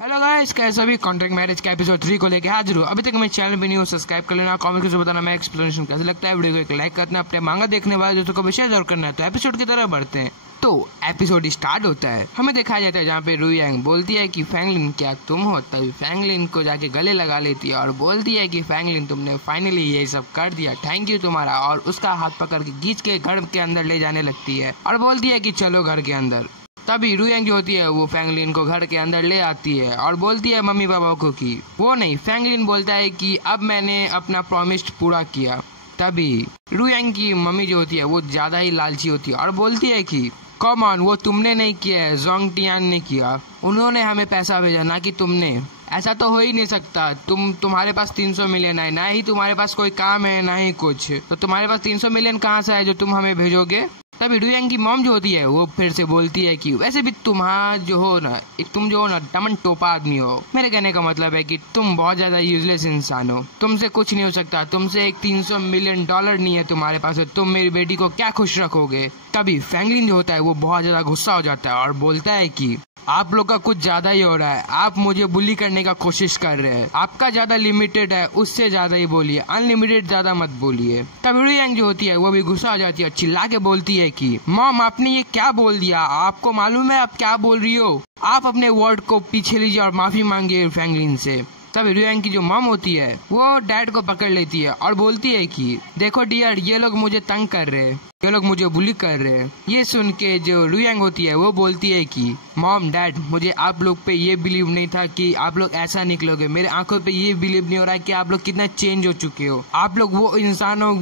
Hello guys, कैसे अभी contract marriage का एपिसोड 3 को लेके हाजिर हूँ। अभी तक मेरे चैनल पे न्यू सब्सक्राइब कर लेना, कमेंट करके बताना मैं एक्सप्लेनेशन कैसे लगता है, वीडियो को एक लाइक करना, अपने मांगा देखने वाले दोस्तों को भी शेयर जरूर करना है। तो एपिसोड की तरफ बढ़ते हैं। तो एपिसोड स्टार्ट होता है, हमें दिखाया जाता है जहाँ पे रुयांग बोलती है कि फैंगलिन क्या तुम हो। तभी फैंगलिन को जाके गले लगा लेती है और बोलती है कि फैंगलिन तुमने फाइनली ये सब कर दिया, थैंक यू तुम्हारा। और उसका हाथ पकड़ के खींच के घर के अंदर ले जाने लगती है और बोलती है कि चलो घर के अंदर। तभी रुयांग जो होती है वो फैंगलिन को घर के अंदर ले आती है और बोलती है मम्मी पापा को कि वो नहीं। फैंगलिन बोलता है कि अब मैंने अपना प्रॉमिस पूरा किया। तभी रुयांग की मम्मी जो होती है वो ज्यादा ही लालची होती है और बोलती है कि कम ऑन, वो तुमने नहीं किया है, जोंग टियान ने किया, उन्होंने हमें पैसा भेजा ना कि तुमने। ऐसा तो हो ही नहीं सकता, तुम्हारे पास 300 मिलियन है, ना ही तुम्हारे पास कोई काम है ना ही कुछ, तो तुम्हारे पास 300 मिलियन कहाँ से है जो तुम हमें भेजोगे। तभी रुयांग की मॉम जो होती है वो फिर से बोलती है कि वैसे भी तुम जो हो ना टमन टोपा आदमी हो। मेरे कहने का मतलब है कि तुम बहुत ज्यादा यूजलेस इंसान हो, तुमसे कुछ नहीं हो सकता, तुमसे एक 300 मिलियन डॉलर नहीं है तुम्हारे पास, तुम मेरी बेटी को क्या खुश रखोगे। तभी फैंगलिन जो होता है वो बहुत ज्यादा गुस्सा हो जाता है और बोलता है कि आप लोग का कुछ ज्यादा ही हो रहा है, आप मुझे बुली करने का कोशिश कर रहे हैं, आपका ज्यादा लिमिटेड है, उससे ज्यादा ही बोलिए, अनलिमिटेड ज्यादा मत बोलिए। तब रुयांग जो होती है वो भी गुस्सा हो जाती है, चिल्ला के बोलती है कि मॉम आपने ये क्या बोल दिया, आपको मालूम है आप क्या बोल रही हो, आप अपने वर्ड को पीछे लीजिए और माफी मांगिए फैंगलिन से। तब रुयांग की जो मॉम होती है वो डैड को पकड़ लेती है और बोलती है कि देखो डियर, ये लोग मुझे तंग कर रहे हैं, ये लोग मुझे बुली कर रहे हैं। ये सुन के जो रुयांग होती है वो बोलती है कि मॉम डैड, मुझे आप लोग पे ये बिलीव नहीं था कि आप लोग ऐसा निकलोगे, मेरे आंखों पे ये बिलीव नहीं हो रहा है कि आप लोग कितना चेंज हो चुके हो। आप लोग वो इंसान हो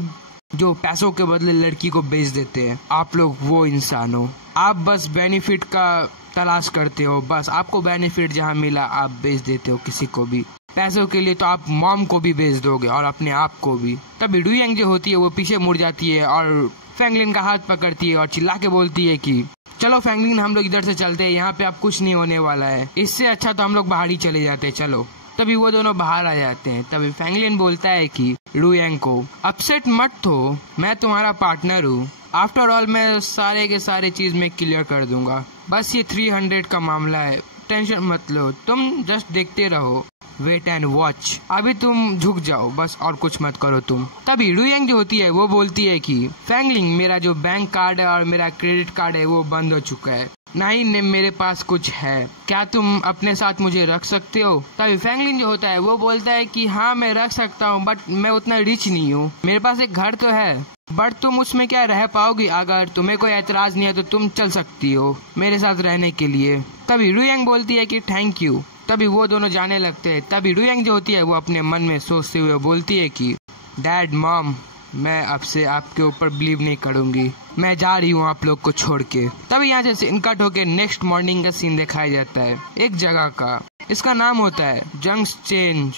जो पैसों के बदले लड़की को बेच देते हैं, आप लोग वो इंसान हो, आप बस बेनिफिट का तलाश करते हो, बस आपको बेनिफिट जहाँ मिला आप बेच देते हो किसी को भी, पैसों के लिए तो आप मॉम को भी बेच दोगे और अपने आप को भी। तभी रुयांग जो होती है वो पीछे मुड़ जाती है और फैंगलिन का हाथ पकड़ती है और चिल्ला के बोलती है कि चलो फैंगलिन, हम लोग इधर से चलते हैं, यहाँ पे अब कुछ नहीं होने वाला है, इससे अच्छा तो हम लोग बाहर ही चले जाते हैं, चलो। तभी वो दोनों बाहर आ जाते हैं। तभी फैंगलिन बोलता है कि रुयांग को अपसेट मत हो, मैं तुम्हारा पार्टनर हूँ, आफ्टर ऑल मैं सारे के सारे चीज में क्लियर कर दूंगा, बस ये 300 का मामला है, टेंशन मत लो, तुम जस्ट देखते रहो, वेट एंड वॉच, अभी तुम झुक जाओ बस और कुछ मत करो तुम। तभी रुयांग जो होती है वो बोलती है कि फैंगलिन, मेरा जो बैंक कार्ड है और मेरा क्रेडिट कार्ड है वो बंद हो चुका है, ना ही मेरे पास कुछ है, क्या तुम अपने साथ मुझे रख सकते हो। तभी फैंगलिन जो होता है वो बोलता है कि हाँ मैं रख सकता हूँ, बट मैं उतना रिच नहीं हूँ, मेरे पास एक घर तो है, बट तुम उसमें क्या रह पाओगी, अगर तुम्हें कोई एतराज नहीं है तो तुम चल सकती हो मेरे साथ रहने के लिए। तभी रुयांग बोलती है कि थैंक यू। तभी वो दोनों जाने लगते हैं। तभी रुयांग जो होती है वो अपने मन में सोचते हुए बोलती है कि डैड मॉम, मैं अब से आपके ऊपर बिलीव नहीं करूंगी, मैं जा रही हूँ आप लोग को छोड़ के। तभी यहाँ से सीन कट होके नेक्स्ट मॉर्निंग का सीन दिखाया जाता है एक जगह का, इसका नाम होता है जंगचेन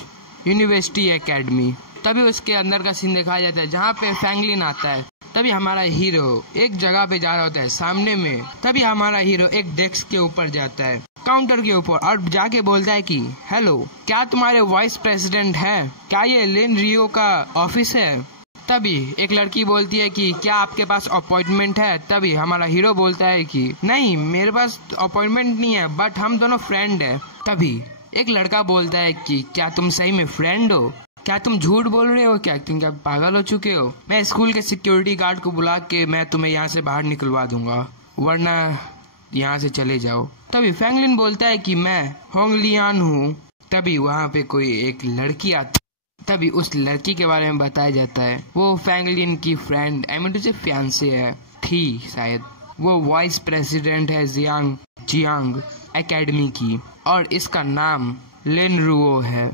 यूनिवर्सिटी एकेडमी। तभी उसके अंदर का सीन दिखाया जाता है जहाँ पे फैंगलिन आता है। तभी हमारा हीरो एक जगह पे जा रहा होता है सामने में। तभी हमारा हीरो एक डेस्क के ऊपर जाता है, काउंटर के ऊपर, और जाके बोलता है कि हेलो, क्या तुम्हारे वाइस प्रेसिडेंट है, क्या ये लिन रियो का ऑफिस है। तभी एक लड़की बोलती है कि क्या आपके पास अपॉइंटमेंट है। तभी हमारा हीरो बोलता है कि नहीं मेरे पास अपॉइंटमेंट नहीं है, बट हम दोनों फ्रेंड है। तभी एक लड़का बोलता है कि क्या तुम सही में फ्रेंड हो, क्या तुम झूठ बोल रहे हो, क्या तुम क्या पागल हो चुके हो, मैं स्कूल के सिक्योरिटी गार्ड को बुला के मैं तुम्हें यहाँ से बाहर निकलवा दूंगा, वरना यहाँ से चले जाओ। तभी फैंगलिन बोलता है कि मैं होंगलियान हूँ। तभी वहाँ पे कोई एक लड़की आती, तभी उस लड़की के बारे में बताया जाता है वो फैंगलिन की फ्रेंड टू फियांसे है, थी शायद, वो वाइस प्रेसिडेंट है जियांग एकेडमी की और इसका नाम लिन रुओ है।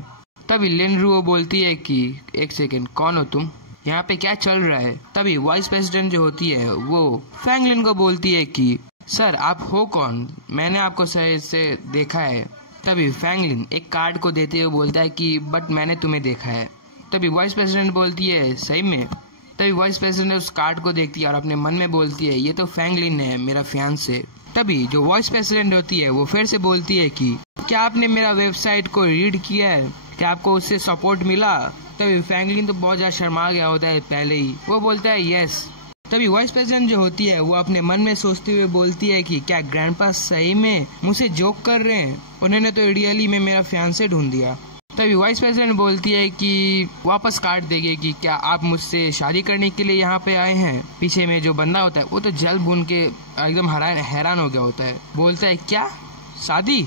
तभी लिन रुओ बोलती है कि एक सेकेंड, कौन हो तुम, यहाँ पे क्या चल रहा है। तभी वाइस प्रेसिडेंट जो होती है वो फैंगलिन को बोलती है कि सर आप हो कौन, मैंने आपको सही से देखा है। तभी फैंगलिन एक कार्ड को देते हुए बोलता है कि बट मैंने तुम्हें देखा है। तभी वाइस प्रेसिडेंट बोलती है सही में। तभी वाइस प्रेसिडेंट उस कार्ड को देखती है और अपने मन में बोलती है ये तो फैंगलिन है, मेरा फियांसे। तभी जो वाइस प्रेसिडेंट होती है वो फिर से बोलती है कि क्या आपने मेरा वेबसाइट को रीड किया है, क्या आपको उससे सपोर्ट मिला। तभी फैंगलिन तो बहुत ज्यादा शर्मा गया होता है पहले ही, वो बोलता है यस, तभी वाइस प्रेसिडेंट जो होती है वो अपने मन में सोचते हुए बोलती है कि क्या ग्रैंडपा सही में मुझसे जोक कर रहे हैं, उन्होंने तो रियली में मेरा फियांसे ढूंढ दिया। तभी वाइस प्रेसिडेंट बोलती है कि वापस काट देगी कि क्या आप मुझसे शादी करने के लिए यहाँ पे आए हैं। पीछे में जो बंदा होता है वो तो जल भून के एकदम हैरान हो गया होता है, बोलता है क्या शादी।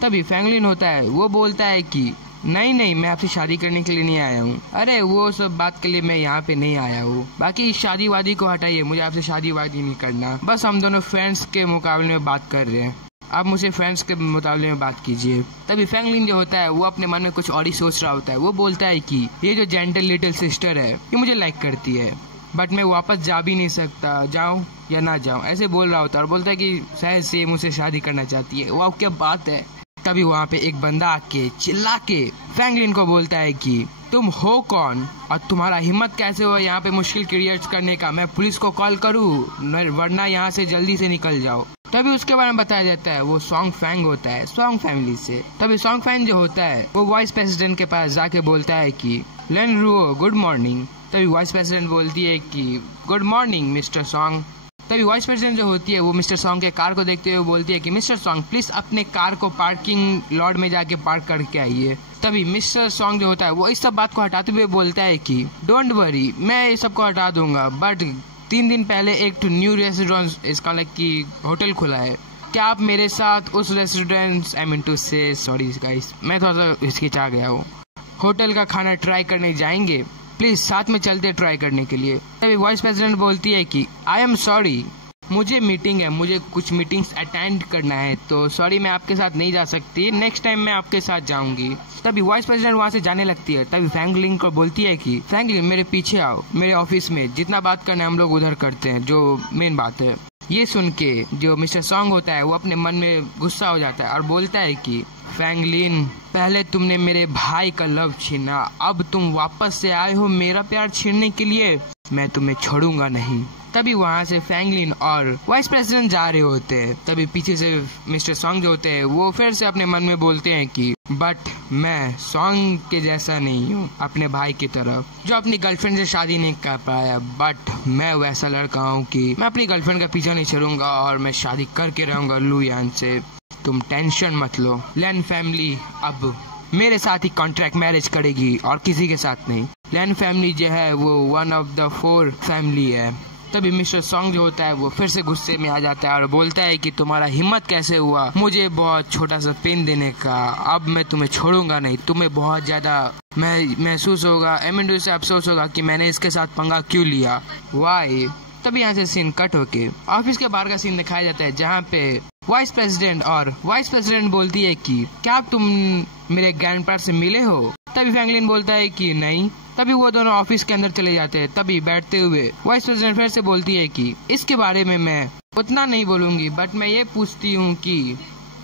तभी फ्रैंकलिन होता है वो बोलता है कि नहीं मैं आपसे शादी करने के लिए नहीं आया हूँ। अरे वो सब बात के लिए मैं यहाँ पे नहीं आया हूँ, बाकी शादी वादी को हटाइए, मुझे आपसे शादी वादी नहीं करना, बस हम दोनों फ्रेंड्स के मुकाबले में बात कर रहे हैं, आप मुझे फ्रेंड्स के मुकाबले में बात कीजिए। तभी फ्रैंकलिन जो होता है वो अपने मन में कुछ और ही सोच रहा होता है, वो बोलता है कि ये जो जेंटल लिटिल सिस्टर है ये मुझे लाइक करती है, बट मैं वापस जा भी नहीं सकता, जाऊं या ना जाऊं, ऐसे बोल रहा होता है और बोलता है कि शायद से मुझसे शादी करना चाहती है। वाह क्या बात है। तभी वहाँ पे एक बंदा आके चिल्ला के फ्रैंकलिन को बोलता है कि तुम हो कौन और तुम्हारा हिम्मत कैसे हुआ यहाँ पे मुश्किल क्रिएट करने का, मैं पुलिस को कॉल करूँ वरना यहाँ से जल्दी से निकल जाओ। तभी उसके बारे में बताया जाता है वो सॉन्ग फैंग होता है सॉन्ग फैमिली से। तभी सॉन्ग फैंग जो होता है वो वाइस प्रेसिडेंट के पास जाके बोलता है कि लेन रुओ गुड मॉर्निंग। तभी वाइस प्रेसिडेंट बोलती है कि गुड मॉर्निंग मिस्टर सॉन्ग। तभी वाइस प्रेसिडेंट जो होती है वो मिस्टर सॉन्ग के कार को देखते हुए बोलती है कि मिस्टर सॉन्ग प्लीज अपने कार को पार्किंग लॉट में जाके पार्क करके आइए। तभी मिस्टर सॉन्ग जो होता है वो इस सब बात को हटाते हुए बोलता है कि डोंट वरी मैं ये सब को हटा दूंगा, बट 3 दिन पहले एक न्यू रेस्टोरेंट इसका लाइक की होटल खुला है, क्या आप मेरे साथ उस रेस्टोरेंट आई मीन टू से सॉरी गाइस मैं थोड़ा सा हिचकिचा गया हूँ, होटल का खाना ट्राई करने जाएंगे, प्लीज साथ में चलते ट्राई करने के लिए। तभी वाइस प्रेसिडेंट बोलती है कि आई एम सॉरी मुझे मीटिंग है, मुझे कुछ मीटिंग्स अटेंड करना है, तो सॉरी मैं आपके साथ नहीं जा सकती, नेक्स्ट टाइम मैं आपके साथ जाऊंगी। तभी वाइस प्रेसिडेंट वहाँ से जाने लगती है। तभी फ्रैंकलिन को बोलती है कि फ्रैंकलिन मेरे पीछे आओ, मेरे ऑफिस में जितना बात करना है हम लोग उधर करते हैं, जो मेन बात है। ये सुन के जो मिस्टर सॉन्ग होता है वो अपने मन में गुस्सा हो जाता है और बोलता है कि फ्रैंकलिन पहले तुमने मेरे भाई का लव छीना, अब तुम वापस से आए हो मेरा प्यार छीनने के लिए, मैं तुम्हें छोड़ूंगा नहीं। तभी वहाँ से फ्रैंकलिन और वाइस प्रेसिडेंट जा रहे होते हैं। तभी पीछे से मिस्टर सॉन्ग जो होते हैं वो फिर से अपने मन में बोलते हैं कि बट मैं सॉन्ग के जैसा नहीं हूँ अपने भाई की तरफ जो अपनी गर्लफ्रेंड से शादी नहीं कर पाया, बट मैं वैसा लड़का हूँ कि मैं अपनी गर्लफ्रेंड का पीछा नहीं छोड़ूंगा और मैं शादी करके रहूंगा लुयान से, तुम टेंशन मत लो। लैन फैमिली अब मेरे साथ ही कॉन्ट्रैक्ट मैरिज करेगी और किसी के साथ नहीं। लैन फैमिली जो है वो 1 of the 4 फैमिली है। तभी मिस्टर सॉन्ग जो होता है वो फिर से गुस्से में आ जाता है और बोलता है कि तुम्हारा हिम्मत कैसे हुआ मुझे बहुत छोटा सा पेन देने का, अब मैं तुम्हें छोड़ूंगा नहीं, तुम्हें बहुत ज्यादा महसूस होगा एमिंडो से अफसोस होगा कि मैंने इसके साथ पंगा क्यों लिया, वाई। तभी यहाँ से सीन कट होके ऑफिस के बाहर का सीन दिखाया जाता है जहाँ पे वाइस प्रेसिडेंट बोलती है कि क्या तुम मेरे ग्रैंडपा से मिले हो। तभी फ्रैंकलिन बोलता है कि नहीं। तभी वो दोनों ऑफिस के अंदर चले जाते हैं। तभी बैठते हुए वाइस प्रेसिडेंट फिर से बोलती है कि इसके बारे में मैं उतना नहीं बोलूंगी, बट मैं ये पूछती हूँ कि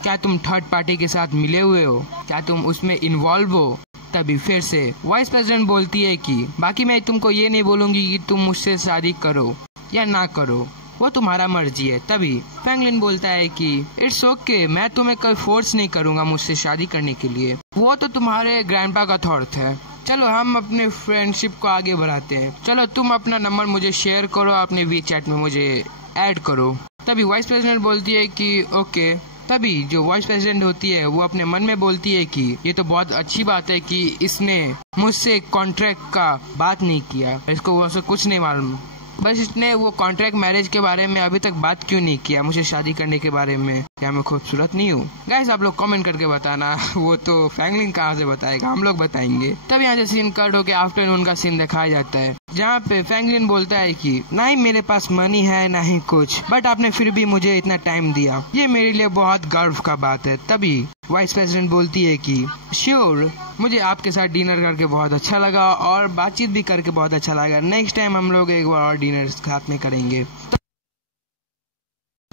क्या तुम थर्ड पार्टी के साथ मिले हुए हो, क्या तुम उसमें इन्वॉल्व हो। तभी फिर से वाइस प्रेसिडेंट बोलती है कि बाकी मैं तुमको ये नहीं बोलूंगी कि तुम मुझसे शादी करो या ना करो, वो तुम्हारा मर्जी है। तभी फ्रैंकलिन बोलता है कि इट्स ओके, मैं तुम्हें कोई फोर्स नहीं करूंगा मुझसे शादी करने के लिए, वो तो तुम्हारे ग्रैंडपा का थॉट है। चलो हम अपने फ्रेंडशिप को आगे बढ़ाते हैं, चलो तुम अपना नंबर मुझे शेयर करो, अपने वीचैट में मुझे ऐड करो। तभी वाइस प्रेसिडेंट बोलती है कि ओके। तभी जो वाइस प्रेसिडेंट होती है वो अपने मन में बोलती है कि ये तो बहुत अच्छी बात है कि इसने मुझसे कॉन्ट्रैक्ट का बात नहीं किया, इसको वो कुछ नहीं मालूम, बस इसने वो कॉन्ट्रैक्ट मैरिज के बारे में अभी तक बात क्यों नहीं किया, मुझे शादी करने के बारे में, क्या मैं खूबसूरत नहीं हूँ। गाइस आप लोग कमेंट करके बताना, वो तो फ्रैंकलिन कहाँ से बताएगा, हम लोग बताएंगे। तब यहाँ से सीन कट होके आफ्टरनून का सीन दिखाया जाता है जहाँ पे फ्रैंकलिन बोलता है कि ना ही मेरे पास मनी है ना ही कुछ, बट आपने फिर भी मुझे इतना टाइम दिया, ये मेरे लिए बहुत गर्व का बात है। तभी वाइस प्रेसिडेंट बोलती है कि श्योर, मुझे आपके साथ डिनर करके बहुत अच्छा लगा और बातचीत भी करके बहुत अच्छा लगा, नेक्स्ट टाइम हम लोग एक बार और डिनर साथ में करेंगे।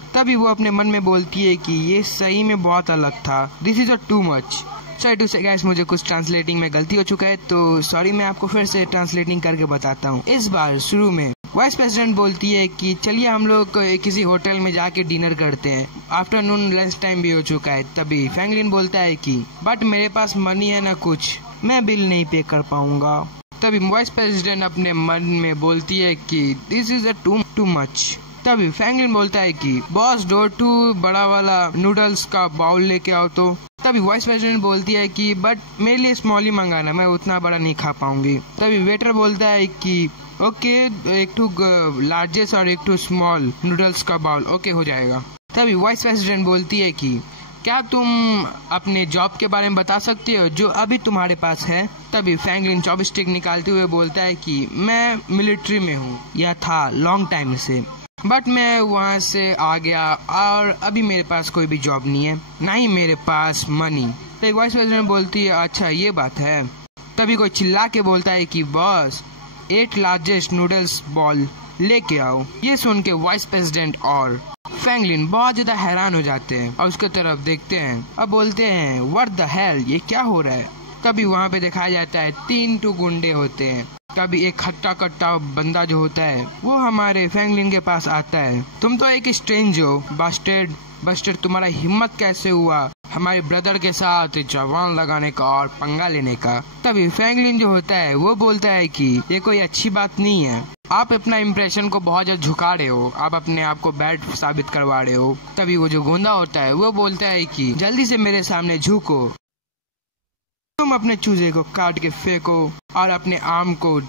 तभी वो अपने मन में बोलती है कि ये सही में बहुत अलग था, this is too much. Sorry to say guys, मुझे कुछ ट्रांसलेटिंग में गलती हो चुका है, तो सॉरी, मैं आपको फिर से ट्रांसलेटिंग करके बताता हूँ। इस बार शुरू में वाइस प्रेसिडेंट बोलती है कि चलिए हम लोग किसी होटल में जाके डिनर करते हैं, आफ्टरनून लंच टाइम भी हो चुका है। तभी फ्रैंकलिन बोलता है कि बट मेरे पास मनी है ना कुछ, मैं बिल नहीं पे कर पाऊंगा। तभी वाइस प्रेसिडेंट अपने मन में बोलती है कि दिस इज टू मच। तभी फ्रैंकलिन बोलता है कि बॉस डोटू बड़ा वाला नूडल्स का बाउल लेके आओ। तो तभी वाइस प्रेसिडेंट बोलती है कि बट मेरे लिए स्मॉल ही मंगाना, मैं उतना बड़ा नहीं खा पाऊंगी। तभी वेटर बोलता है कि ओके, एक टू लार्जेस्ट और एक टू स्मॉल नूडल्स का बाउल ओके हो जाएगा। तभी वाइस प्रेसिडेंट बोलती है कि क्या तुम अपने जॉब के बारे में बता सकते हो जो अभी तुम्हारे पास है। तभी फ्रैंकलिन चॉपस्टिक निकालते हुए बोलता है कि मैं मिलिट्री में हूँ, यह था लॉन्ग टाइम से, बट मैं वहाँ से आ गया और अभी मेरे पास कोई भी जॉब नहीं है, ना ही मेरे पास मनी। तो वाइस प्रेसिडेंट बोलती है अच्छा ये बात है। तभी कोई चिल्ला के बोलता है कि बॉस 8 लार्जेस्ट नूडल्स बॉल लेके आओ। ये सुन के वाइस प्रेसिडेंट और फ्रैंकलिन बहुत ज्यादा हैरान हो जाते हैं और उसके तरफ देखते हैं और बोलते हैं व्हाट द हेल, ये क्या हो रहा है। तभी वहाँ पे दिखाया जाता है 3 गुंडे होते हैं। तभी एक खट्टा कट्टा बंदा जो होता है वो हमारे फ्रैंकलिन के पास आता है। तुम तो एक स्ट्रेंज हो, बास्टर्ड तुम्हारा हिम्मत कैसे हुआ हमारे ब्रदर के साथ जवान लगाने का और पंगा लेने का। तभी फ्रैंकलिन जो होता है वो बोलता है कि ये कोई अच्छी बात नहीं है, आप अपना इम्प्रेशन को बहुत ज्यादा झुका रहे हो, आप अपने आप को बैड साबित करवा रहे हो। तभी वो जो गुंडा होता है वो बोलता है कि जल्दी से मेरे सामने झुको, तुम अपने चूजे को काट के फेंको और अपने आर्म को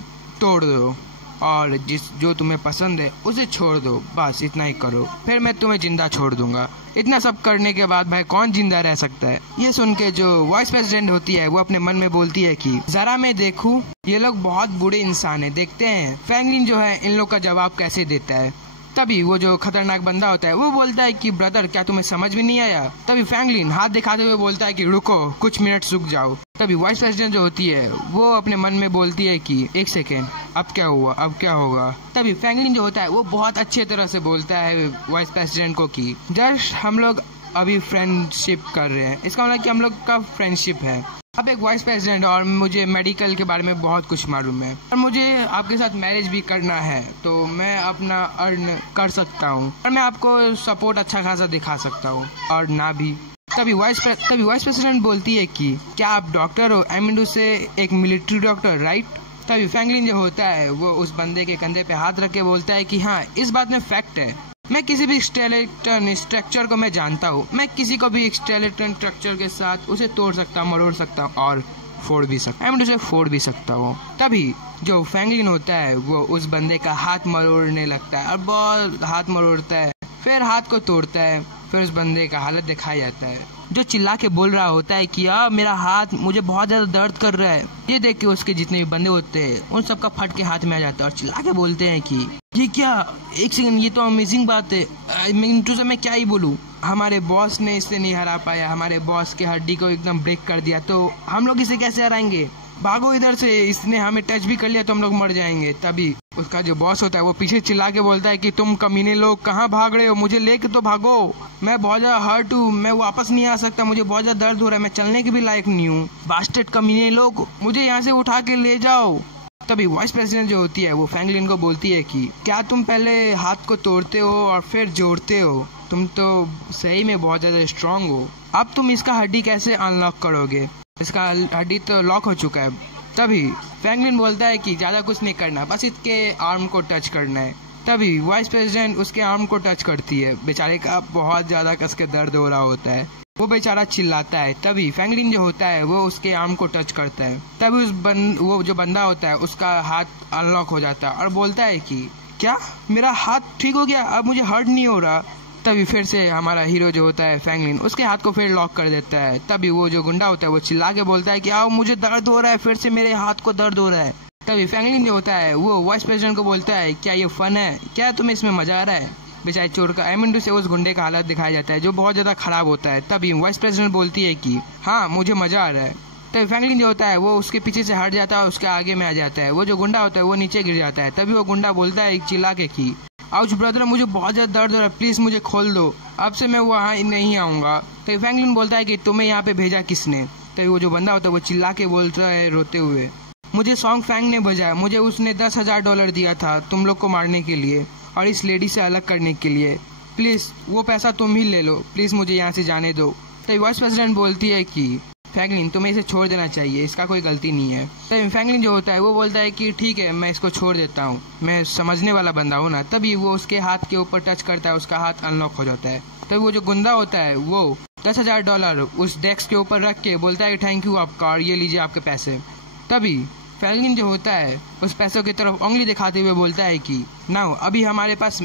तोड़ दो और जो तुम्हें पसंद है उसे छोड़ दो, बस इतना ही करो, फिर मैं तुम्हें जिंदा छोड़ दूंगा। इतना सब करने के बाद भाई कौन जिंदा रह सकता है। ये सुन के जो वाइस प्रेसिडेंट होती है वो अपने मन में बोलती है कि जरा मैं देखूं, ये लोग बहुत बुरे इंसान है, देखते हैं फ्रैंकलिन जो है इन लोग का जवाब कैसे देता है। तभी वो जो खतरनाक बंदा होता है वो बोलता है कि ब्रदर क्या तुम्हें समझ में नहीं आया। तभी फ्रैंकलिन हाथ दिखाते हुए बोलता है कि रुको, कुछ मिनट रुक जाओ। तभी वाइस प्रेसिडेंट जो होती है वो अपने मन में बोलती है कि एक सेकेंड, अब क्या हुआ, अब क्या होगा। तभी फ्रैंकलिन जो होता है वो बहुत अच्छे तरह से बोलता है वाइस प्रेसिडेंट को कि जस्ट हम लोग अभी फ्रेंडशिप कर रहे हैं, इसका मतलब कि हम लोग का फ्रेंडशिप है। अब एक वाइस प्रेसिडेंट और मुझे मेडिकल के बारे में बहुत कुछ मालूम है और मुझे आपके साथ मैरिज भी करना है, तो मैं अपना अर्न कर सकता हूँ और मैं आपको सपोर्ट अच्छा खासा दिखा सकता हूँ और ना भी। तभी वाइस प्रेसिडेंट बोलती है कि क्या आप डॉक्टर हो, आई मीन से एक मिलिट्री डॉक्टर, राइट। तभी फ्रैंकलिन जो होता है वो उस बंदे के कंधे पे हाथ रख के बोलता है कि हाँ, इस बात में फैक्ट है, मैं किसी भी स्केलेटन स्ट्रक्चर को मैं जानता हूँ, मैं किसी को भी स्केलेटन स्ट्रक्चर के साथ उसे तोड़ सकता हूँ, मरोड़ सकता हूँ और फोड़ भी सकता हूँ। तभी जो फ्रैंकलिन होता है वो उस बंदे का हाथ मरोड़ने लगता है और बहुत हाथ मरोड़ता है, फिर हाथ को तोड़ता है, फिर उस बंदे का हालत दिखाया जाता है जो चिल्ला के बोल रहा होता है कि मेरा हाथ मुझे बहुत ज्यादा दर्द कर रहा है। ये देख के उसके जितने भी बंदे होते हैं उन सबका फट के हाथ में आ जाता है और चिल्ला के बोलते हैं कि ये क्या, एक सेकंड, ये तो अमेजिंग बात है, मैं क्या ही बोलूं, हमारे बॉस ने इसे नहीं हरा पाया, हमारे बॉस के हड्डी को एकदम ब्रेक कर दिया, तो हम लोग इसे कैसे हराएंगे, भागो इधर से, इसने हमें टच भी कर लिया तो हम लोग मर जाएंगे। तभी उसका जो बॉस होता है वो पीछे चिल्ला के बोलता है कि तुम कमीने लोग कहाँ भाग रहे हो, मुझे लेके तो भागो, मैं बहुत ज्यादा हर्ट हूँ, मैं वापस नहीं आ सकता, मुझे बहुत ज्यादा दर्द हो रहा है, मैं चलने के भी लायक नहीं हूँ, बास्टर्ड कमीने लोग, मुझे यहाँ से उठा के ले जाओ। तभी वाइस प्रेसिडेंट जो होती है वो फ्रैंकलिन को बोलती है कि क्या तुम पहले हाथ को तोड़ते हो और फिर जोड़ते हो, तुम तो सही में बहुत ज्यादा स्ट्रांग हो, अब तुम इसका हड्डी कैसे अनलॉक करोगे, इसका हड्डी तो लॉक हो चुका है। तभी फ्रैंकलिन बोलता है कि ज्यादा कुछ नहीं करना, बस इसके आर्म को टच करना है। तभी वाइस प्रेसिडेंट उसके आर्म को टच करती है, बेचारे का बहुत ज्यादा कस के दर्द हो रहा होता है, वो बेचारा चिल्लाता है। तभी फ्रैंकलिन जो होता है वो उसके आर्म को टच करता है, तभी वो जो बंदा होता है उसका हाथ अनलॉक हो जाता है और बोलता है कि क्या मेरा हाथ ठीक हो गया, अब मुझे हर्ट नहीं हो रहा। तभी फिर से हमारा हीरो जो होता है फ्रैंकलिन उसके हाथ को फिर लॉक कर देता है। तभी वो जो गुंडा होता है वो चिल्ला के बोलता है कि आओ, मुझे दर्द हो रहा है, फिर से मेरे हाथ को दर्द हो रहा है। तभी फ्रैंकलिन जो होता है वो वाइस प्रेसिडेंट को बोलता है क्या ये फन है, क्या तुम्हें इसमें मजा आ रहा है। बेचारे चोर का एमिंडू से उस गुंडे का हालत दिखाया जाता है जो बहुत ज्यादा खराब होता है। तभी वाइस प्रेसिडेंट बोलती है कि हाँ, मुझे मजा आ रहा है। तभी फ्रैंकलिन जो होता है वो उसके पीछे से हट जाता है, उसके आगे में आ जाता है, वो जो गुंडा होता है वो नीचे गिर जाता है। तभी वो गुंडा बोलता है चिल्ला के कि आउच ब्रदर, मुझे बहुत ज्यादा दर्द हो रहा है, प्लीज मुझे खोल दो, अब से मैं वहाँ नहीं आऊंगा। तो फ्रैंकलिन बोलता है कि तुम्हें यहाँ पे भेजा किसने। तभी वो जो बंदा होता है वो चिल्ला के बोलता है रोते हुए, मुझे सॉन्ग फैंग ने बजाया, मुझे उसने $10,000 दिया था तुम लोग को मारने के लिए और इस लेडी से अलग करने के लिए, प्लीज वो पैसा तुम ही ले लो, प्लीज मुझे यहाँ से जाने दो। तो वाइस प्रेसिडेंट बोलती है कि फ्रैंकलिन तुम्हें इसे छोड़ देना चाहिए, इसका कोई गलती नहीं है। तभी फ्रैंकलिन जो होता है वो बोलता है कि ठीक है मैं इसको छोड़ देता हूँ, मैं समझने वाला बंदा हूँ ना। तभी वो उसके हाथ के ऊपर टच करता है, उसका हाथ अनलॉक हो जाता है। तभी वो जो गुंडा होता है वो $10,000 उस डेस्क के ऊपर रख के बोलता है थैंक यू आपका, और ये लीजिए आपके पैसे। तभी फ्रैंकलिन जो होता है उस पैसों की तरफ उंगली दिखाते हुए बोलता है कि नाउ अभी हमारे पास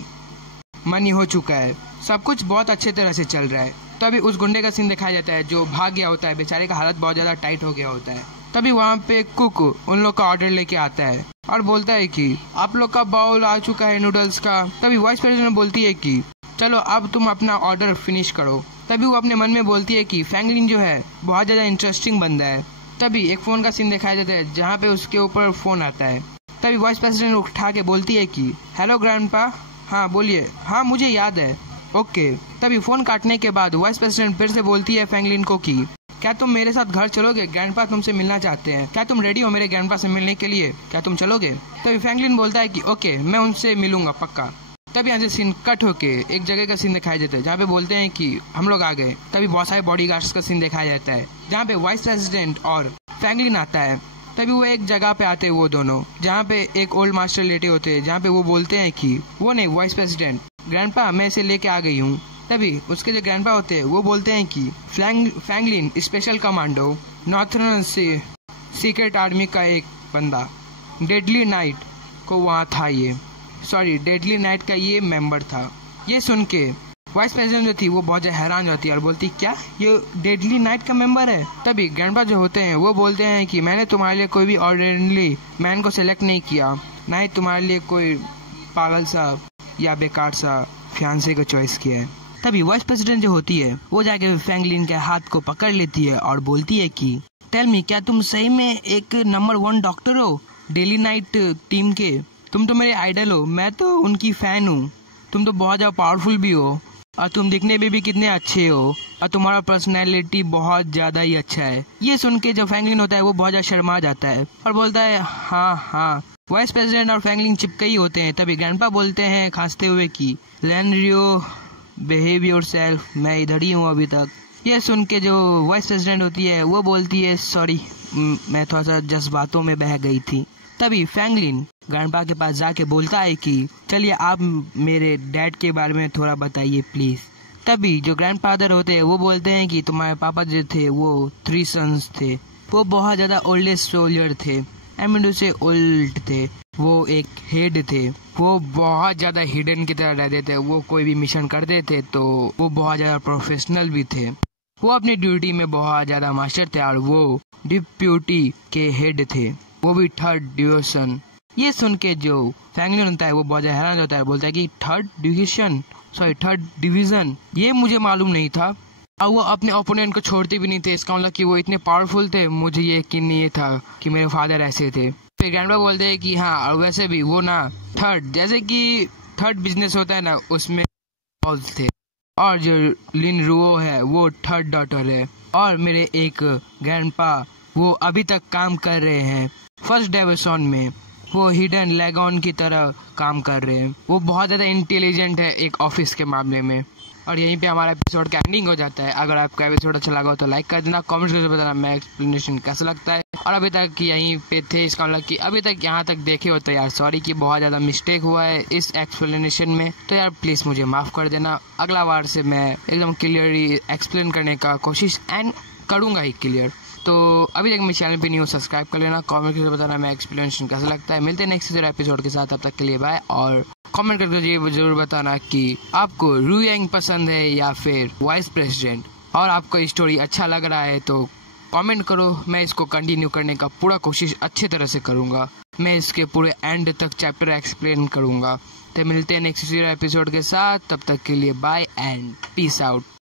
मनी हो चुका है, सब कुछ बहुत अच्छे तरह से चल रहा है। तभी उस गुंडे का सीन दिखाया जाता है जो भाग गया होता है, बेचारे का हालत बहुत ज्यादा टाइट हो गया होता है। तभी वहाँ पे कुक उन लोग का ऑर्डर लेके आता है और बोलता है कि आप लोग का बाउल आ चुका है नूडल्स का। तभी वाइस प्रेसिडेंट बोलती है कि चलो अब तुम अपना ऑर्डर फिनिश करो। तभी वो अपने मन में बोलती है कि फ्रैंकलिन जो है बहुत ज्यादा इंटरेस्टिंग बंदा है। तभी एक फोन का सीन दिखाया जाता है जहाँ पे उसके ऊपर फोन आता है। तभी वाइस प्रेसिडेंट उठा के बोलती है कि हेलो ग्रैंडपा। हाँ बोलिए। हाँ मुझे याद है। ओके। तभी फोन काटने के बाद वाइस प्रेसिडेंट फिर से बोलती है फ्रैंकलिन को कि क्या तुम मेरे साथ घर चलोगे, ग्रैंडपा तुमसे मिलना चाहते हैं, क्या तुम रेडी हो मेरे ग्रैंडपा से मिलने के लिए, क्या तुम चलोगे? तभी फ्रैंकलिन बोलता है कि ओके मैं उनसे मिलूंगा पक्का। तभी यहाँ से सीन कट होके एक जगह का सीन दिखाया जाता है जहाँ पे बोलते हैं कि हम लोग आ गए। तभी बहुत सारे बॉडीगार्ड्स का सीन दिखाया जाता है जहाँ पे वाइस प्रेसिडेंट और फ्रैंकलिन आता है। तभी वो एक जगह पे आते हैं वो दोनों, जहाँ पे एक ओल्ड मास्टर लेटे होते हैं, जहाँ पे वो बोलते हैं कि वो नहीं वाइस प्रेसिडेंट, ग्रैंडपा मैं इसे लेके आ गई हूँ। तभी उसके जो ग्रैंडपा होते हैं वो बोलते हैं कि फ्रैंकलिन स्पेशल कमांडो नॉर्थर्न से सीक्रेट आर्मी का एक बंदा डेडली नाइट को वहाँ था, डेडली नाइट का ये मेंबर था। ये सुन के वाइस प्रेसिडेंट जो थी वो बहुत ज्यादा हैरान होती है और बोलती क्या ये डेडली नाइट का मेंबर है? तभी ग्रैंडपा जो होते हैं वो बोलते हैं कि मैंने तुम्हारे लिए कोई भी ऑर्डिनरी मैन को सिलेक्ट नहीं किया, ना ही तुम्हारे लिए कोई पागल सा या बेकार सा फियांसे को चॉइस किया है। तभी वाइस प्रेसिडेंट जो होती है वो जाके फ्रैंकलिन के हाथ को पकड़ लेती है और बोलती है कि टेल मी क्या तुम सही में एक नंबर 1 डॉक्टर हो डेली नाइट टीम के? तुम तो मेरे आइडल हो, मैं तो उनकी फैन हूँ, तुम तो बहुत ज्यादा पावरफुल भी हो और तुम दिखने में भी कितने अच्छे हो और तुम्हारा पर्सनैलिटी बहुत ज्यादा ही अच्छा है। ये सुन के जब फ्रैंकलिन होता है वो बहुत ज्यादा शर्मा जाता है और बोलता है हाँ। वाइस प्रेसिडेंट और फ्रैंकलिन चिपके ही होते हैं। तभी ग्रैंडपा बोलते हैं खांसते हुए कि लैंड्रियो बिहेव योरसेल्फ, मैं इधर ही हूँ अभी तक। ये सुन के जो वाइस प्रेसिडेंट होती है वो बोलती है सॉरी मैं थोड़ा सा जज्बातों में बह गई थी। तभी फ्रैंकलिन ग्रैंडपा के पास जाके बोलता है कि चलिए आप मेरे डैड के बारे में थोड़ा बताइए प्लीज। तभी जो ग्रैंडफादर होते हैं वो बोलते हैं कि तुम्हारे पापा जो थे वो 3 सन्स थे, वो बहुत ज्यादा ओल्डेस्ट सोल्जर थे, से ओल्ड थे, वो एक हेड थे, वो बहुत ज्यादा हिडन की तरह रहते थे, वो कोई भी मिशन करते थे तो वो बहुत ज्यादा प्रोफेशनल भी थे, वो अपनी ड्यूटी में बहुत ज्यादा मास्टर थे और वो डिप्यूटी के हेड थे, वो भी 3rd डिवीजन। ये सुन के जो फ्रैंकलिन होता है वो बहुत ज्यादा हैरान होता है, बोलता है कि 3rd डिवीजन ये मुझे मालूम नहीं था। और वो अपने ओपोनेंट को छोड़ते भी नहीं थे, इसका मतलब कि वो इतने पावरफुल थे, मुझे ये यकीन नहीं था कि मेरे फादर ऐसे थे। फिर ग्रैंडपा बोलते हैं कि हाँ और वैसे भी वो ना 3rd जैसे कि 3rd बिजनेस होता है ना उसमें थे, और जो लिन रुओ है वो 3rd डॉटर है, और मेरे एक ग्रैंडपा वो अभी तक काम कर रहे हैं 1st डिवीजन में, वो हिडन लेगॉन की तरह काम कर रहे हैं, वो बहुत ज्यादा इंटेलिजेंट है एक ऑफिस के मामले में। और यहीं पे हमारा एपिसोड का एंडिंग हो जाता है। अगर आपका एपिसोड अच्छा लगा हो तो लाइक कर देना, कमेंट करके बताना मैं एक्सप्लेनेशन कैसा लगता है। और अभी तक यहीं पे थे, इसका मतलब कि अभी तक यहाँ तक देखे हो तो यार सॉरी कि बहुत ज़्यादा मिस्टेक हुआ है इस एक्सप्लेनेशन में, तो यार प्लीज़ मुझे माफ़ कर देना। अगला बार से मैं एकदम क्लियरली एक्सप्लेन करने का कोशिश एंड करूँगा ही क्लियर। तो अभी तक मेरे चैनल पे नहीं हो सब्सक्राइब कर लेना, कमेंट करके बताना मैं एक्सप्लेनेशन कैसा लगता है। मिलते हैं नेक्स्ट एपिसोड के साथ, तब तक के लिए बाय। और कमेंट करके ये जरूर बताना कि आपको रू यांग पसंद है या फिर वाइस प्रेसिडेंट, और आपको स्टोरी अच्छा लग रहा है तो कमेंट करो, मैं इसको कंटिन्यू करने का पूरा कोशिश अच्छे तरह से करूँगा, मैं इसके पूरे एंड तक चैप्टर एक्सप्लेन करूँगा। तो मिलते हैं नेक्स्ट एपिसोड के साथ, तब तक के लिए बाय एंड पीस आउट।